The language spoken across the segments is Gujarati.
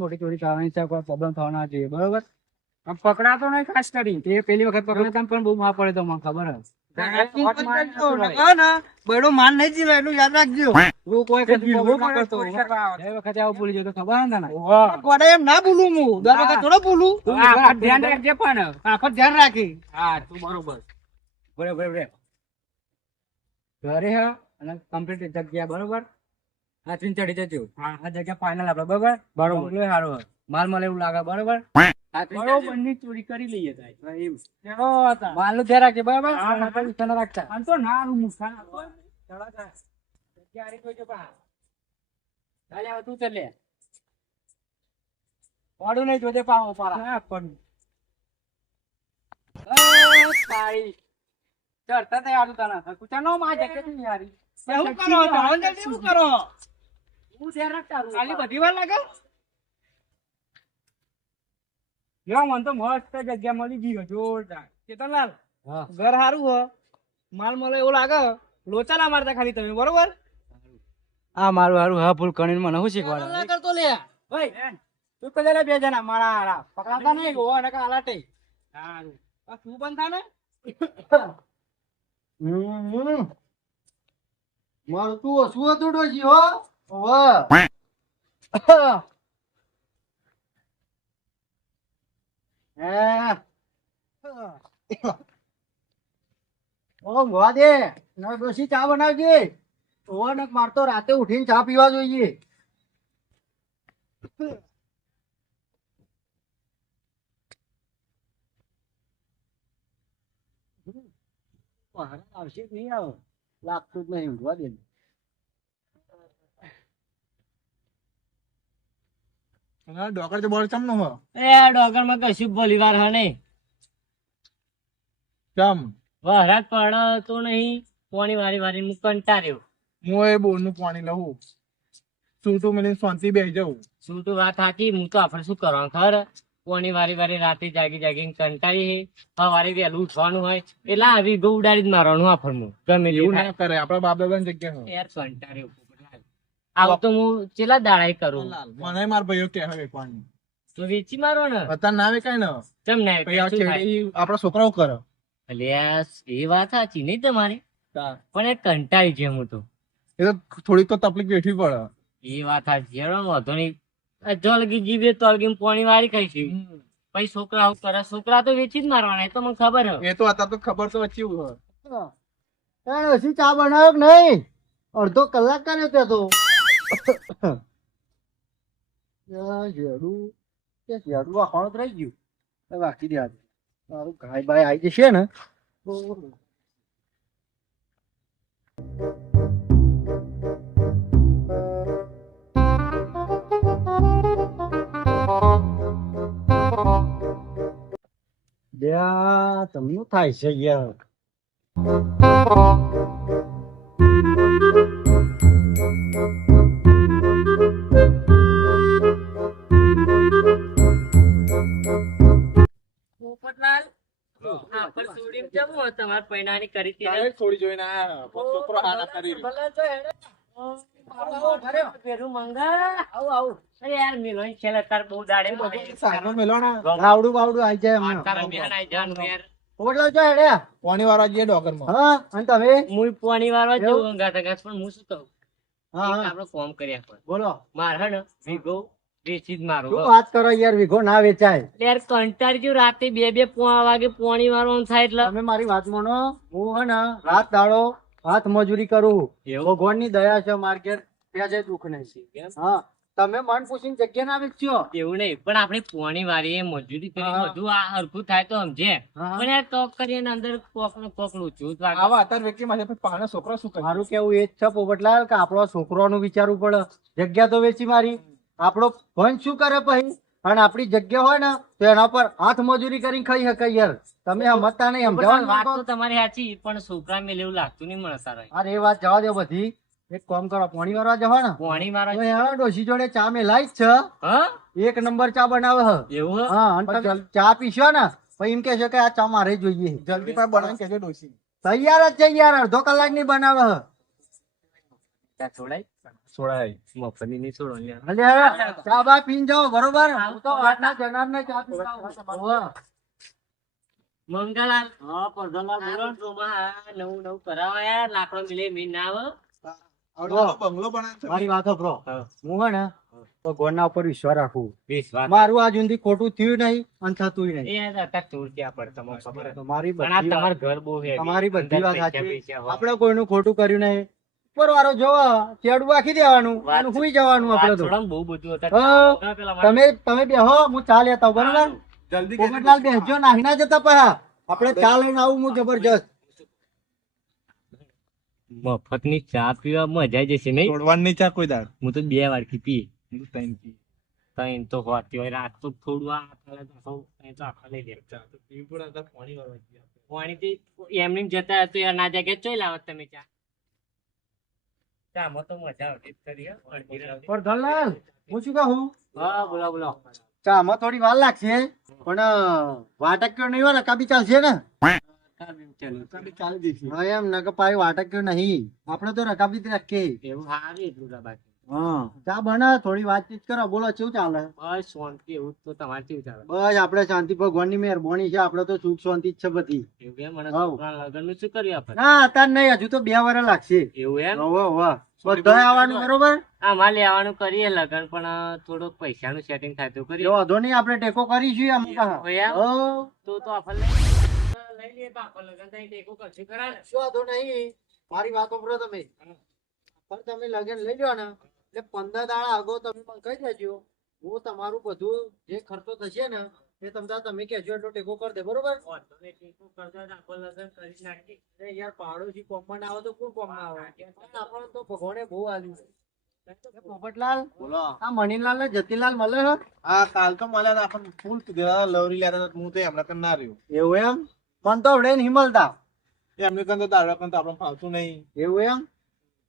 મોટી ચોરી થવાની છે, કોઈ પ્રોબ્લેમ થવા ના જોઈએ, બરોબર? આમ પકડાતો નહીં ખાસ કરી, તે પેલી વખત પકડતા પણ બહુ માર પડે તો મને ખબર હે. બડો માન નહીં જીવે એટલું યાદ રાખજો. તું કોઈ કદી problem ના કરતો. એ વખતે આવું ભૂલી જતો ખબર હે તને? કોડે એમ ના ભૂલું હું દર વખત થોડો ભૂલું. તું આખત ધ્યાન રાખજે પણ. આખો ધ્યાન રાખી. હા તું બરોબર. બરોબર. ઘરે હે અને કમ્પ્લીટ જગ્યા બરોબર. આ ચીન ચડી જજો. આ જગ્યા ફાઇનલ આપડે બરોબર. બરોબર સારું માલ મળે એવું લાગે બરોબર. બરોબર ની ચોરી કરી લઈએ માલ નું ધ્યાન રાખજે બરોબર. રાખતા આમ તો ના મુસ્કાન તું ચાલે પાડું નહીં જોજે પાવો પારા ચડતા તે આડું તને કુચા નો માં જકે યારી શું કરો શું કરો હું ધ્યાન રાખતા ખાલી બધી વાર લાગે. મને તો મસ્ત જગ્યા મળી ગઈ જોરદાર. કેતનલાલ ઘર સારું હ માલ મળે એવું લાગે. લોચા ના મારતા ખાલી તમે બરોબર. આ મારું હારું હા ભૂલ કરીને મને શું શીખવાડે ના કરતો લે ભાઈ તું તો જરા બે જણા મારા હારા પકડાતા નહીં ગો અને કાલાટે સારું તું બંધ થા ને. મારું તું શું હતું ડોશી હો વાહ ઓ દે ના ડોશી ચા બનાવજે. માર તો રાતે ઉઠીને ચા પીવા જોઈએ. આવશે જ નહીં આવે લાગતું જ નહીં ઊંઘવા દે. ડોકર તો બોલ ચમ નો હો એ ડોગર માં કશું બોલી વાર હે નહીં. ચમ વહરાત પડો તો નહીં પોણી વારી વારી હું કંટાળ્યો. હું એ બોર નું પાણી લઉં છૂટું મને શાંતિ બેસી જાઉં. શું તો વાત સાચી હું તો આપણે શું કરવાનું ખબર પોણી વારી વારી રાતે જાગી કંટાળી સવારે વહેલું ઉઠવાનું હોય એટલે આવી ગો ઉડાડી જ મારવાનું આપણનું ગમે એવું ના કરે આપડા બાપ દાદા ની જગ્યા યાર કંટાળ્યો. આવું તો હું ચેલા દાડા કરું. મને માર ભાઈઓ કે હવે પાણી તો વેચી મારો ને અત્યારે ના વેકાય ને કેમ ના આપડા છોકરાઓ કરે. એ વાત સાચી નહીં તમારી પણ એ કંટાળી છે હું તો. એ તો થોડીક તો તકલીફ વેઠવી પડે. એ વાત સાચી વાંધો નહીં. જલગી જીવે તલગી પોણી વારી ખાઈશું પછી છોકરા આવું કરે. છોકરા તો વેચી જ મારવાના એ તો મને ખબર હે. એ તો અત્યારે તો ખબર તો વચ્ચે ડોશી ચા બનાવ્યો કે નહીં? અડધો કલાક કર્યો ત્યાં તો જેડું વાખવાનું રહી ગયું વાકી દે મારું ગાય બાય આવી જશે ને. તમને થાય છે યાર. પોપટલાલ આપણે છોડીને જવું તમારે પૈણાની કરી હતી થોડી જોઈને આયા છોકરો હારા કરી ભલે તો હેડે પેલું મંગા આવું અરે યાર મિલો છેલ્લે તાર બહુ દાડે સાનો મેલોણા આવડું બાવડું આવી જાય હમણાં. તારા બેન આઈ જાનું યાર પોપટલાલ જો હેડે. પાણી વાળા જઈએ ડોગર માં. હા અને તમે હું પોણી વાળવા જવું ગાતા ગાસ પણ હું શું કહું હા હા આપણે ફોર્મ કર્યા પણ બોલો માર હે ને વીઘો વેચી જ મારો શું વાત કરો યાર વીઘો ના વેચાય. યાર કંટાળી જો રાતે બે વાગે પોણી વાળવાનું થાય એટલે તમે મારી વાત માનો. હું હે ને રાત દાડો હાથ મજૂરી કરું. ભગવાન ની દયા છે માર ઘેર ત્યાં દુઃખ નહીં. હા તમે મન પૂછીને જગ્યા ના વેચજો એવું નહીં પણ આપણે પોણી વાળી મજૂરી કરી બધું આ હરખું થાય તો સમજે. પણ યાર ટોક કરીને અંદર કોક ને કોક લુચું આવા અત્યારે વ્યક્તિ માટે પાણા છોકરા શું કરે. મારું કેવું એ જ છે પોપટલાલ કે આપણો છોકરાનું વિચારવું પડે. જગ્યા તો વેચી મારી આપણો વંશ શું કરે પછી અને આપડી જગ્યા હોય ને તો એના પર હાથ મજૂરી કરીને ખાઈ શકાય યાર. તમે સમજતા નહીં સમજાવવાનું વાત તો તમારી સાચી પણ છોકરા મેં એવું લાગતું નહીં મળે સારા. અરે એ વાત જવા દો બધી. એક કામ કરો પોણી વાળવા જવા ને પોણી વાળા ડોશી જોડે ચા મેલાઈ જ છે. હા એક નંબર ચા બનાવે છે. એવું હા અને તમે ચા પીશો ને પછી એમ કે છે કે આ ચા મારે જોઈએ. જલ્દી પણ બનાવી કેજો ડોશી. તૈયાર જ છે યાર. અડધો કલાક ની બનાવે છે. છોડાય મફતની નહીં છોડો યાર. અલ્યા ચા બા પીને જાઓ બરોબર હું તો આજના જનારને ચા પીવડાવું. હોવે. મંગાલાલ હા પરધોલાલ બોલો ને શોભા. આ નવું નવું કરાવો યાર લાકડો મિલે મીન ના આવે. મારી વાત સાંભળો. હું હે ને ભગવાનના ઉપર વિશ્વાસ રાખું. વિશ્વાસ મારું આજ સુધી ખોટું થયું નહીં અને થતું નહીં. એ યાર અત્યારે ચોર ત્યાં પડે તમને ખબર જ. તમારી પણ આ બધી વાત- તમારું ઘર બહુ heavy. તમારી બધી વાત અંદર સાચી. પૈસા હોય. આપણે કોઈનું ખોટું કર્યું નહીં. પરવારો જોવો ચેડું રાખી દેવાનું વાત અને સુઈ જવાનું આપણે વાત તો. છોડો ને બહુ બધું હા. અત્યારે. પેલા મારા- તમે બેહો હું ચા લેતા આવું, બરોબર પોપટલાલ બેસજો નાહી ના જતા પહા આપણે ચા લઈને આવું હું જબરજસ્ત. મફતની ચા પીવા મજા આવી જશે નહીં. છોડવાની ચા કોઈ દાડ હું તો 2 વાડકી પી તૈન તો હોતી હોય રાત તો થોડું આ થાળે તો આખો તૈન તો આખા લઈ લે પાણી થી એમને એમ જતા હતા યાર ના જગ્યાએ ચોઈ લાવત તમે ચા ચામાં તો મજા આવતી જ ખરી હો. અડધી રાતે. પણ ધનલાલ હું શું કહું હા બોલો બોલો. ચામાં થોડી વાર લાગશે પણ વાટક્યો નહીં હોય રકાબી ચાલશે ને. હા એમ ન કે પાછી વાટક્યો નહીં આપણે તો રકાબી જ રાખીએ. એવું સારું એટલું તો બાકી. હા ચા બને થોડી વાતચીત કરો બોલો કેવું ચાલે. બસ શાંતિ એવું જ તો તમારે કેવું ચાલે? બસ આપણે શાંતિ ભગવાનની મહેરબાની છે આપણે તો સુખ શાંતિ જ છે બધી. એવું એમ મને હાઉ. છોકરાના લગ્નનું શું કર્યું આપણે? ના અત્યારે નહીં હજુ તો 2 વાર લાગશે. એવું એમ હોવે હોવે બધાય આવવાનું બરોબર. આમાં લેવાનું કરીએ લગન પણ થોડુંક પૈસાનું સેટિંગ થાય તો કરીએ. જો વાંધો નહીં આપણે ટેકો કરીશું આમ પાછા. હોય એમ? હો. તો આપણે લઈ લઈએ તો આપણે લગન થાય ટેકો કરશું ખરા ને? શું વાંધો નહીં મારી વાત સાંભળો તમે પણ તમે લગન લઈ લો ને એટલે 15 દાડા અગાઉ તમે મને કહી દેજો હું તમારું બધું જે ખર્ચો થશે ને એ તમે કહેજો એટલો ટેકો કરી દે બરોબર. વાંધો નહીં, ટેકો કરજો તો આપણે લગન કરી નાખીએ. અરે યાર પાડોશી કોમમાં ના આવે તો કોણ કોમમાં આવે આપણને તો ભગવાને બહુ આલ્યું છે. પોપટલાલ આ મણીલાલ ને જતીલાલ મળે છે? હા કાલ તો મળ્યા હતા પણ ફૂલ લવરી લેતા હતા હું તો એમના કન ના રહ્યો એવું એમ મને તો આવડે નહીં મળતા. એમને કન તો દારૂ કન તો આપણે ફાવતું નહીં એવું એમ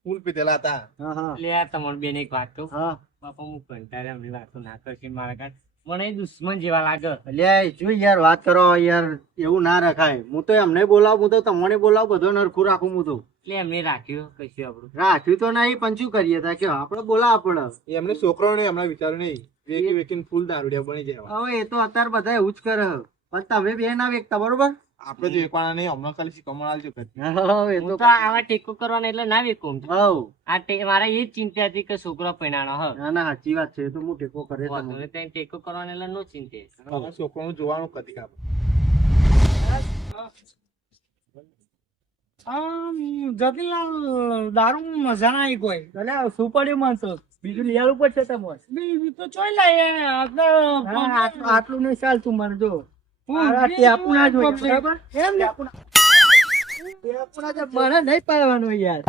ફૂલ પીધેલા હતા હા હા એટલે યાર તમારે બેન એક વાત કહું. હા બાપા હું કંટાળે એમની વાતો ના કરશે મારા કાન મને એ દુશ્મન જેવા લાગે. અલ્યા જો યાર વાત કરો યાર એવું ના રખાય. હું તો એમને બોલાવું હું તો તમને બોલાવું બધો નરખું રાખું હું તો એટલે એમને રાખ્યું કશું આપણું. રાખ્યું તો નહીં પણ શું કરીએ તા કે આપણે બોલાવવા પડે. એમને છોકરો નહીં એમના વિચારો નહીં વેકી વેકીને ફૂલ દારૂડિયા બની જાય હવે એ તો અત્યારે બધા એવું જ કરે પણ તમે બે ના વેકતા બરોબર. આપણે તો એકવાના નહીં હમણાં ખાલી શીખવણ આલજો એ હું તો તો આવા ટેકો કરવાના એટલે ના વેકું. હવ મારા એ જ ચિંતા હતી કે છોકરો પૈણાનો હ. ના ના સાચી વાત છે એ તો હું ટેકો કરે વાંધો નહીં, ત્યાં ટેકો કરવાના એટલે નો ચિંતે. છોકરાનું જોવાનું કદી આપણે જતીલાલ દારૂ મજા ના આવી કોઈ એટલે શું પડ્યું માનસો બીજું લઈ આવવું પડશે તમારે બીજું તો ચોઈ લાવીએ આટલું નહીં ચાલતું મારે જો ટેપુ ના જોઈએ બરાબર એમ ને ટેપુ ના જો મને નહીં પાડવાનું યાર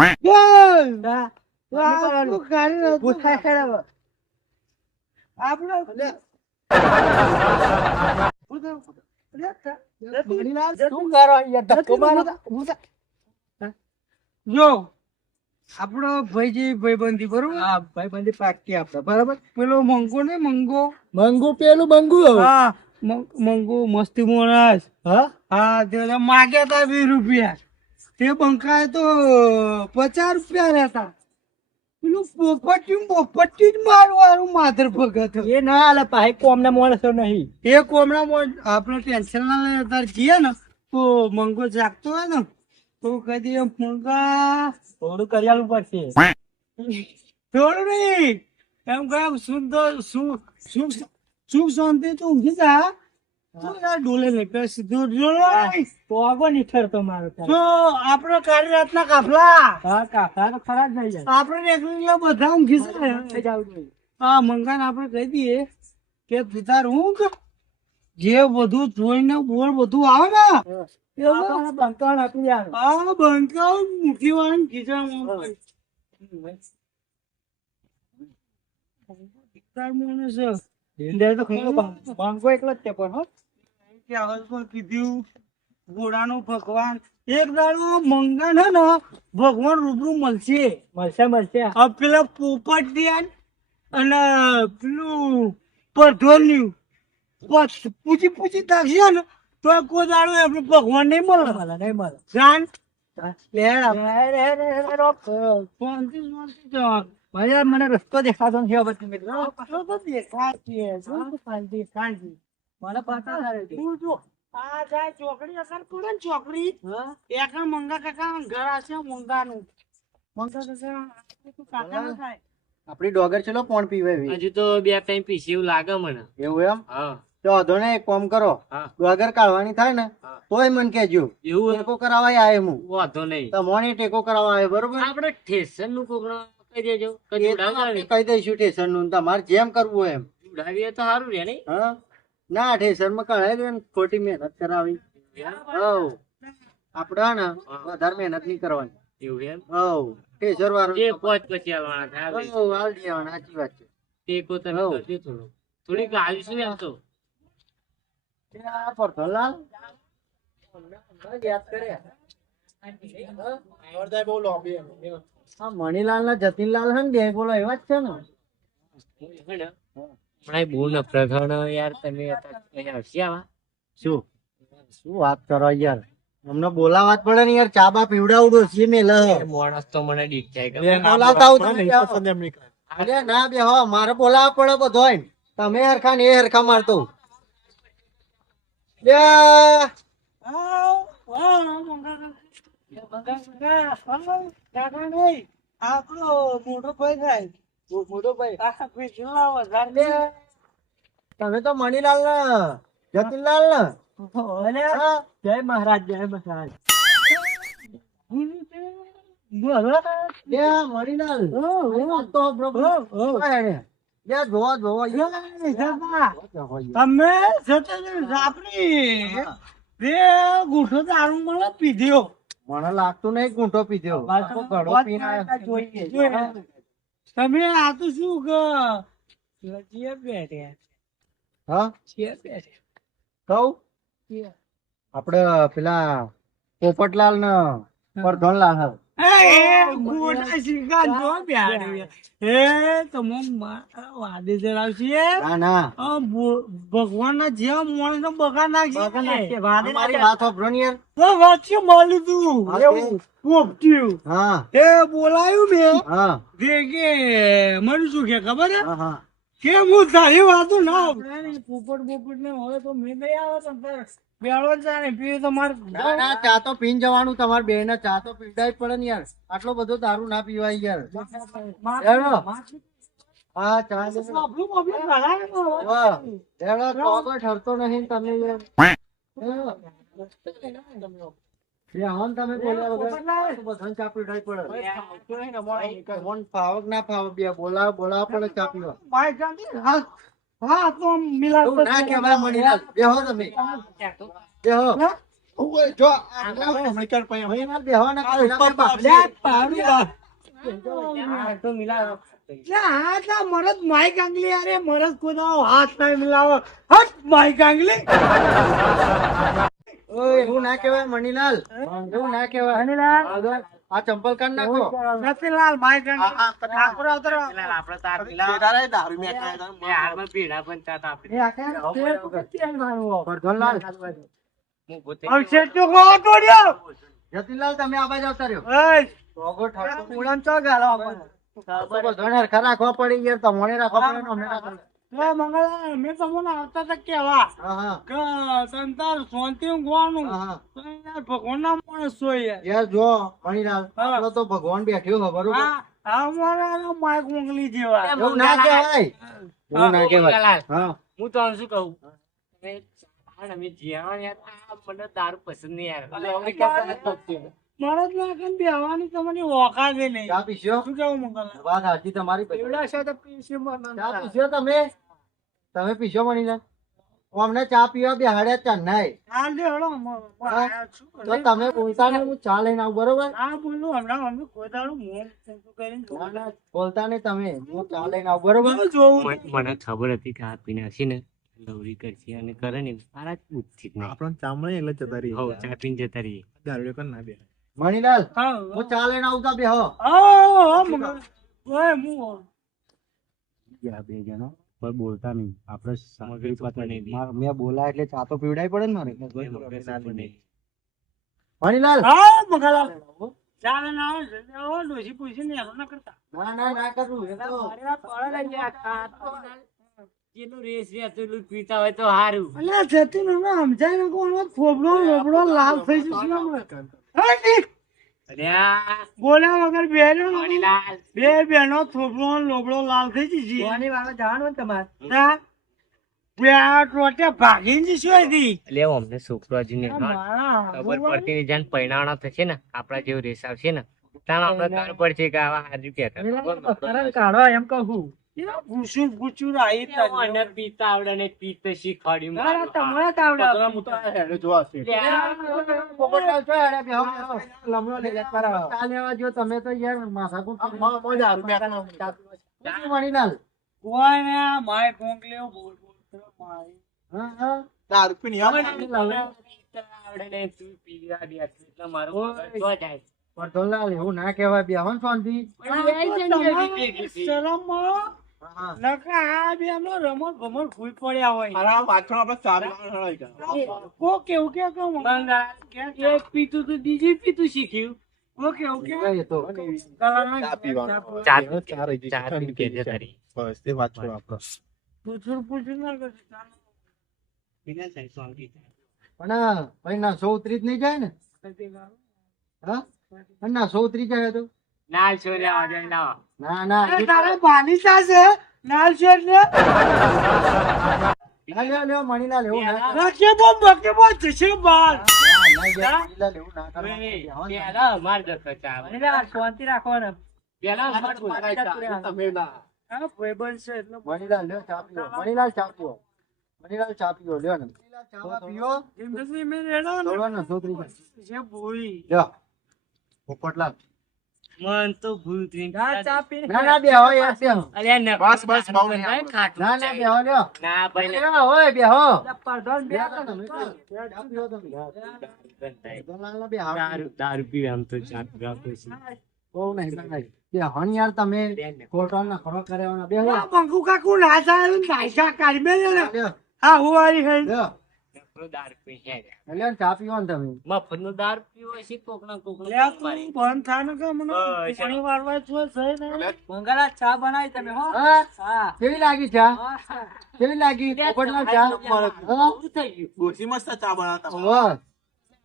જો આપડો ભાઈજી ભાઈબંધી બરોબર હા ભાઈબંધી પાકી આપડે બરાબર પેલો મંગો ને મંગો પેલું મંગુ હા મંગુ મસ્તી મોણસ હા તે માગ્યા તા 20 રૂપિયા તે બંકાય તો 50 રૂપિયા રહેતા પેલું પોપટી જ મારવાનું માધર ભગત એ ના આલે પાહે કોમના માણસો નહીં એ કોમના માણસ આપણે ટેન્શન ના લઈએ તાર જઈએ ને તો મંગો જાગતો હોય ને તો કદી મંગા થોડું કરી આલવું પડશે થોડું નહીં એમ કામ સુંદર સુખ શાંતિ તું ઊંઘી જા તું યાર ડોલે નહીં પેલા સીધું ડોલો તો આગો નીઠર તમારો તો આપણે કાળી રાતના કાફલા હા કાફલા તો ખરા જ નહીં જાય આપણે એકલા બધા ઊંઘી જાય હા મંગાને આપણે કહી દઈએ કે પિતા ઊંઘ જે બધું જોઈને બોલ બધું આવે ને એવું બંકાણ આપી દે હા બંકાણ મૂકી વાળા ખીચામાં બંકો એકલો જ છે પણ હો કે હવે પણ કીધું ઘોડાનું ભગવાન એક દાડો મંગન હે ને ભગવાન રૂબરૂ મળશે પેલા પોપટિયાન અને પેલું પરધોન્યું પૂછી તાકશે ને તો કોઈ દાડો આપણે ભગવાન નહીં મળે જાણ ભાઈ મને રસ્તો દેખાતો નથી હવે તમે રસ્તો તો દેખાય છે. શું તો ખાલી દેખાય છે. મને પતા કરે છે. તું જો આ જાય ચોકડી અસર પડે ને ચોકડી એકા મંગા કાકા ઘર હશે મંગાનું મંગા કાકા તું કાકા ના થાય આપડી ડોગર ચલો કોણ પીવે એવી? હજુ તો 2-3 પીસી એવું લાગે મને. એવું એમ? હા તો વાંધો નહીં, એક કામ કરો, હા. ડોગર કાઢવાની થાય ને હા. તોય મને કહેજો, એવું ટેકો કરાવવા આય હું. વાંધો નહીં. તમને ટેકો કરાવવા આવે બરોબર? આપણે ઠેસર નું કોકનો કહી દેજો કે એ તો આપણે જોડાવીએ. કહી દઈશું ઠેસર નું, તમારે જેમ કરવું હોય એમ. જોડાવીએ તો સારું રે નહીં. હા ના, ઠેસર માં કઢાઈ દે ને, ખોટી મહેનત કરાવી. હવ આપડે હે ને વધારે મહેનત નહીં કરવાની. એવું એમ હવ ઠેસર વાળું જે પોચ પછી આવવાના થાય આપણે. હવ હાલ દેવાના, સાચી વાત છે. ટેકો તમે હવ. કરજો થોડું. થોડીક આવીશું એમ તો. આ પરધોલાલ યાદ કરે આ મણીલાલ ના જતીનલાલ હે ને બે બોલો એવા જ છે ને. હમણાં બહુ નફરત હે ને યાર. તમે અહીંયા આવશે આવા શું શું વાત કરો યાર, અમને બોલાવા જ પડે ને યાર, ચા બા પીવડાવડો છે મેલ. માણસ તો મને ડીક થાય કે બોલાવતા આવું તમે બેહો. અરે ના બેહો, મારે બોલાવવા પડે બધોય. તમે હરખા ને એ હરખા મારતો બે આપણો મોટો ભાઈ થાય મોટો ભાઈ આ પીછલા વધારે તમે તો મણીલાલ ને જતીનલાલ ને હા? જય મહારાજ જય મહારાજ. બે મણીલાલ વાત તો બરોબર. બે જોવા જોવા તમે આપણી બે ગુઠો દારૂ મને પીધ્યો મને લાગતું નહીં ગુંઠો પીધો. ઘડો પીને આયો. તમે આ તો શું કે લજીએ બેઠ્યા હા છીએ બેઠ્યા કહું આપડે પેલા પોપટલાલ ને પરધોનલાલ હે. ગોટા શીખા જો બેઠી એ તમે વાદે જરાવશે ના ના ભગવાન ના જેવા માણસ બગા નાખી મારી વાત સાંભળો ને યાર. વચ્ચે મળ્યું તું હા, એવું પોપટ્યું હા એ બોલાયું મેં હા કે મને શું કે ખબર હે હા હા કે હું તારી વાતો ના પોપટ ને હવે તો મેં નહીં આવે તો બેળો જાય પીએ તો મારે ના ના, ચા તો પીને જવાનું તમારે બે ને, ચા તો પીવડાવી જ પડે ને યાર, આટલો બધો દારૂ ના પીવાય યાર. હેલો. હા ચા દે. વાહ, હેલો, તો કોઈ ઠરતો નહીં ને તમે યાર. બે આવો ને તમે બોલ્યા વગર તો બધાને ચા પીવડાવી પડે. તમને ફાવક ના ફાવક, બે બોલાવા પડે ચા પીવા. હા તો મિલા એવું ના કહેવાય મણીલાલ. બેહો તમે બેહો. જો મણીલાલ બેહો ને તો મિલાવો. મરદ માઈ કાંગલી અરે મરદ ખોદા હાથ ના મિલાવો હટ માઈ કાંગલી ઓય એવું ના કહેવાય મણીલાલ, એવું ના કહેવાય. આ ચંપલ કાઢ નાખો. નથીલાલ માઈ કાંગલી ઠાકોર અવતરો આપણે તો આ પેલા બે હારમાં ભેળા પણ ચા તો આપી. પરધોનલાલ, હું પોતે અવશે તો ગો તોડ્યો જતીનલાલ તમે આ બાજુ આવતા રહ્યો. એય રોગો ઠરતો નહીં. ઉડન ચો ગાલો આપણને તો બધાને હરખા રાખવા પડી યાર, તમને રાખવા પડે ને અમને રાખવા પડે. એ મંગળા મેં તમને આવતા તક કેવા હા હા કે સંતાર શાંતિ ઊંઘવાનું હા હા. તો યાર ભગવાન ના માણસ છો યાર યાર જો મણીલાલ, આપણો તો ભગવાન બેઠ્યો છે બરોબર. આ અમારા માઈક મોકલી જેવા એવું ના કહેવાય, એવું ના કહેવાય. હા હું તો શું કહું તમે ચાલ અમે જ્યાં યાર આ મને દારૂ પસંદ નહીં યાર. મરદ ના કેમ બેહવાની તમને ઓકા દે નહીં ચા પીશો? શું કેવું મંગળા વાત સાચી તમારી. એવડા તો પીસી ચા પીશો તમે? તમે પીશો મણીલાલ? અમને ચા પીવા બેહાડ્યા ચા નાય. હાલ દે હળો તો તમે બોલતા ને હું ચા લઈને આવું બરોબર. હા બોલું હમણાં અમે કોઈ દાડું મોં કરીને ના, ના, બોલતા ને તમે, હું ચા લઈને આવું બરોબર. જોવું મને ખબર હતી કે આ પીને હશે ને લવરી કરશે અને કરે ને મારા ઉઠી જ નહીં. આપણને ચામડે એટલે જતા રહીએ. હવ ચા પીને જતા રહીએ. દારૂ કર ના બે. મણીલાલ, હા હું ચા લઈને આવતા બેહો. હા મંગળા ઓય હું બે જણો કોઈ બોલતા નહીં, આપણે મગજ ઉપર નહીં દે. મેં બોલા એટલે ચા તો પીવડાવી પડે ને મારે. મગજ ઉપર નહીં. મણીલાલ, હા મંગળા ચાલે ના આવે છે ડોશી પૂછીને હેરો ના કરતા ના કરું એ તો જેટલું રેસ રે એટલું પીતા હોય તો સારું. અલ્યા જતી ને સમજાય ને કોણ થોબડો લોબડો લાલ થઈ જશે હમણાં. અલ્યા, બોલ્યા વગર બેનો મણીલાલ. બે બેનો થોબડો લોબડો લાલ થઈ જશે જોવાની વાળા જવાનું ને તમારે હા? બે આ ટોટે ભાગીને જશે હતી અલ્યા, અમને છોકરો હજી નહીં હા. ખબર પડતી નહીં જાણ પરિણામ થશે ને આપડા જેવું રેસ આવશે ને ત્યાં આપણે ખબર પડશે કે આવા હાજુ સરળ કાઢો એમ કહું પૂછું રાઈ મને પીતા આવડે ને પીત શીખવાડ્યું ના, તમારે તો આવડે. પોપટલાલ છો હેડે બેહો, બેહો. લમણો લઈ જા તારા. ચા લેવા જો તમે તો યાર માથાકૂટ કરી. મણીલાલ કોઈ ને માય કોંક લેવો બોલ હા હા દારૂ પીને આવો. આવડે ને તું પીવા દે એટલે મારું મગજ જો જાય. પટોલાલ એવું ના કહેવાય બેહો ને શાંતિ. શરમમાં હા નકા આ બે નો રમત ગમત ભૂલ પડ્યા હોય અરે આ પાછળ આપણે ચા પીવાનું હળાઈ ગયા. કો કેવું કે બંગાળ એક પીતું તો બીજું પીતું શીખ્યું. કો કેવું કે એ તો ચા પીવાનું. ચા ચા રહી ગઈ. ચા પીને કે છે તારી. બસ તે વાત કરો આપણે. પૂછું ના કરશે પીને જાય શાંતિ. પણ ભાઈ ના સો ઉતરી જ નહીં જાય ને હા પણ ના સો ઉતરી જાય તો ના છોર્યા વાગે ના. ના ના અરે તારા બાની છે નાલ છે એટલે લ્યો લ્યો મણીલાલ એવું ના કરે. બકે બો જશે બાર મણીલાલ એવું ના કરે. બેહો ને. પેલા અમાર જતો ચા. મણીલાલ, શાંતિ રાખો ને. પેલા અમાર તમે ના. હા ભાઈબંધ છે એટલે મણીલાલ લ્યો ચા પીવો. મણીલાલ ચા પીવો. મણીલાલ ચા પીવો લ્યો ને. ચા પીવો. જિંદગી મેં રેડો ને થોડો ને સો ઉતરી જાય. જે ભૂઈ લ્યો પોપટલાલ. મન તો ભૂલ થઈ. હા, ચા પી. ના ના બેહો યાર બેહો. અલ્યા ન બસ બસ બહુ નહીં. ખાટું ના ના બેહો લ્યો. ના ભાઈ ને બેહો ઓય બેહો. પડધોન બે બેહો તમે તો. ચા પીવો તમે. પટોલાલને બેહાડો. દારૂ દારૂ પીવે આમ તો ચા પીવા બહુ નહીં બેહાડી. બેહો ને યાર તમે ખોટો ને ખરો કર્યા બેહો. આ બંકુ કાકુ નાસા નાસા કાઢી મેં ને લ્યો હા હું વાળી ખાઈ લ્યો દારૂ પી લ્યો ને ચા પીવો ને તમે. મફત નું દારૂ પીવો છે કોક ના કોક લે તું બંધ થા ને કે મને બસ. પાણી વાળવા છો છે ને મંગળા ચા બનાવી તમે હો. હા હા. કેવી લાગી ચા હા. કેવી લાગી પોપટલાલ ચા હા શું થઈ ગયું? ડોશી મસ્ત ચા બનાવતા. વાહ.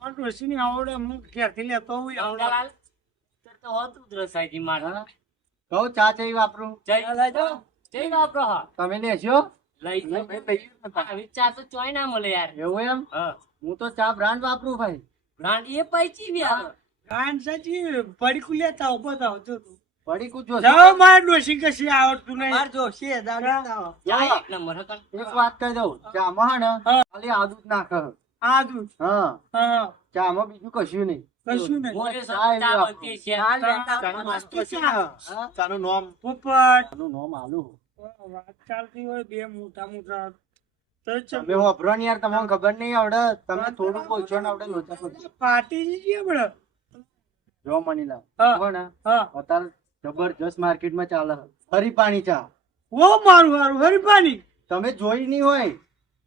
આ ડોશીની આવડે હું ઘેરથી લેતો હું આવડે મંગાલાલ, તો હોતું જ રસાયજી મારે. કહું ચા ચઈ વાપરું જય લેજો. જય વાપરો હા. તમે લેશો લઈ જાઓ. આવી ચા તો ચોય ના મળે યાર. એવું એમ હા. હું તો ચા બ્રાન્ડ વાપરું ભાઈ. બ્રાન્ડ એ પૈચી બી આવે. કાન સાચી પડીકું લેતા હો બતાવો જો તું પડી કૂદજો જાઓ માર ડોશી કશી આવડતું નહીં માર જો છે દાદા. ચા એક નંબર હકન. એક વાત કહી દઉં ચામાં હે ને ખાલી આદુ જ નાખે આદુ હા હા ચામાં બીજું કશું નહીં કશું નહીં મોરે ચા ચા એવી બનતી છે. ચા લેતા ચા આવો. મસ્ત ચા. હા ચાનું નામ પોપટ આનું નામ આલુ વાત ચાલતી હોય બે મોટા મોટા તો ચમ- તમે વાપરો ને યાર તમને ખબર નહીં આવડે તમે થોડું બોલશો ને આવડે લોચા કરજો. પાર્ટી જઈએ આપણે જો મનીલાલ હા. હો ને હા અત્યારે જબરજસ્ત માર્કેટમાં ચાલે હરી પાણી ચા ઓ મારું હારું હરીફાની તમે જોઈ નહીં હોય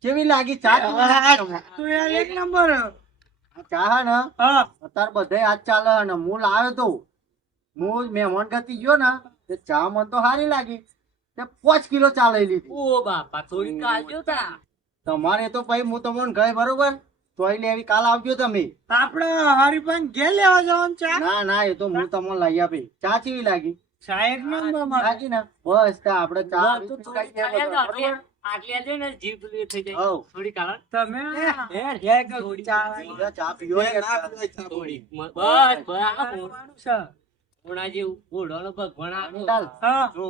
કેવી લાગી ચા કેવી લાગી તમને? તો યાર એક નંબર આ ચા હે ને હા અત્યારે બધે આજ ચાલે હે ને હું લાવ્યો તો હું મહેમાન ગતિ ગયો ને તે ચા મને તો સારી લાગી તે 5 કિલો ચા લઈ લીધી ઓ બાપા થોડી કાલજો તા. તમારે તો ભાઈ હું તમને ગઈ બરોબર તોય લેવી કાલ આવજો તમે આપણે હરીફાઈ ઘેર લેવા જવાનું ચા ના ના એ તો હું તમને લઈ આપી ચા કેવી લાગી ચા એક નંબર માં લાગી ને બસ તા આપણે ચા તો થોડી કાલે તો આટલે આટલે ને જીભ પેલી થઈ જાય. હઉ. થોડી કાલે તમે હે ઘેર કહું ચા લાવી. બધા ચા પીવો ના યાર. પીવાય ચા થોડી થોડી. બસ બસ આ કરવાનું છે. ઘોડા જેવું ઘોડાનો ભગવાન ચાલ. હા જો